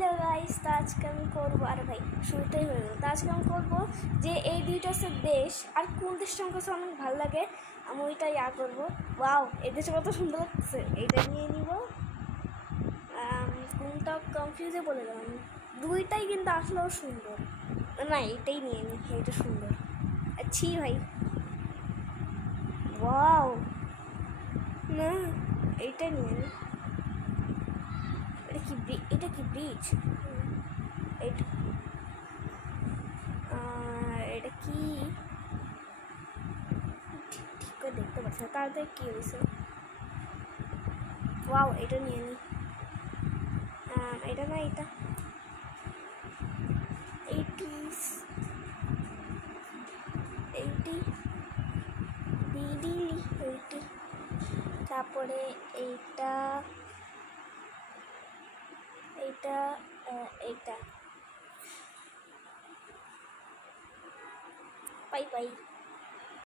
Hello guys, তো আজকে আমি করবো, আর ভাই শুরুতেই হয়ে গেল। তো আজকে আমি করবো যে এই দুইটা হচ্ছে দেশ, আর কোন দেশটা আমার কাছে অনেক ভালো লাগে আমি ওইটা করবো। ওয়াও, এই দেশে কত সুন্দর লাগছে, এইটা নিয়ে নিব। কোনটা কনফিউজে বলে গেলাম, দুইটাই কিন্তু আসলেও সুন্দর। না, এইটাই নিয়ে নিই, এইটা সুন্দর। আচ্ছি ভাই, ওয়াও, না এইটা নিয়ে নিই। এটা কি ব্রিজ? এটা এটা কি ঠিক করে দেখতে পাচ্ছি না, তাড়াতাড়ি কী হয়েছে। ওয়াও, এটা নিয়ে নিই। এটা না, এটা এইটি এইটি বিডি এইটি, তারপরে এইটা এইটা এইটা পাই